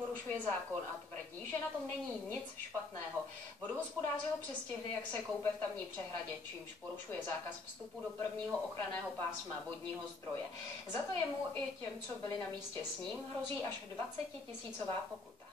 porušuje zákon a tvrdí, že na tom není nic špatného. Vodohospodáři ho přestihli, jak se koupe v tamní přehradě, čímž porušuje zákaz vstupu do prvního ochranného pásma vodního zdroje. Za to jemu i těm, co byli na místě s ním, hrozí až 20 000 pokuta.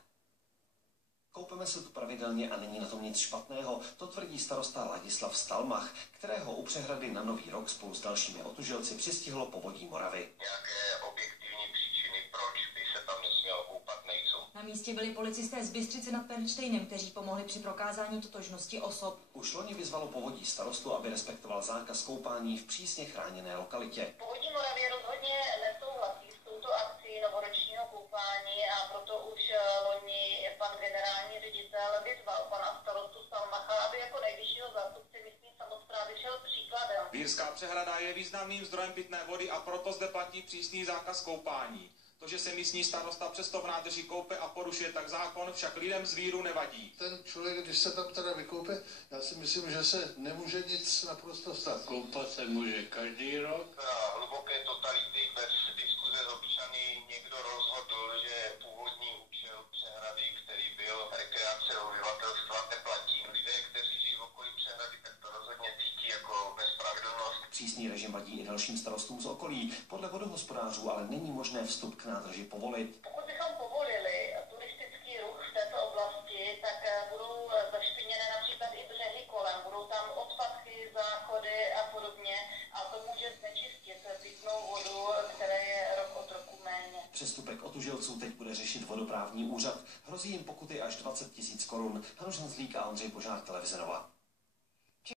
Koupeme se tu pravidelně a není na tom nic špatného, to tvrdí starosta Ladislav Stalmach, kterého u přehrady na Nový rok spolu s dalšími otužilci přistihlo povodí Moravy. Nějaké objektivní příčiny, proč by se tam nesmělo koupat, nejsou. Na místě byli policisté z Bystřice nad Pernštejnem, kteří pomohli při prokázání totožnosti osob. Už loni vyzvalo povodí starostu, aby respektoval zákaz koupání v přísně chráněné lokalitě. Povodí Moravy rozhodně nesouhlasí s touto akcí novoročního koupání a proto už loni pan generální ředitel vyzval pana starostu Stalmacha, aby jako nejvyššího zástupce místní samosprávy šel příkladem. Vírská přehrada je významným zdrojem pitné vody a proto zde platí přísný zákaz koupání. To, že se místní starosta přesto v nádrži koupe a porušuje tak zákon, však lidem z víru nevadí. Ten člověk, když se tam teda vykoupe, já si myslím, že se nemůže nic naprosto stát. Koupat se může každý rok. Na hluboké totality bez diskuze s občany někdo rozhodl, že původní účel přehrady, který byl rekreace obyvatelstva, neplatí. Lidé, kteří žijí v okolí přehrady, tak to rozhodně cítí jako nespravedlnost. Přísný režim vadí i dalším starostům z okolí. Podle vodohospodářů ale není možné vstup k nádrži povolit. Pokud bychom povolili turistický ruch v této oblasti, tak budou zašpiněné například i břehy kolem, budou tam odpadky, záchody a podobně a to může znečistit pitnou vodu, které je rok od roku méně. Přestupek otužilců teď bude řešit vodoprávní úřad. Hrozí jim pokuty až 20 000 korun. Hanuš Hanzlík a Ondřej Požár, Televize Nova.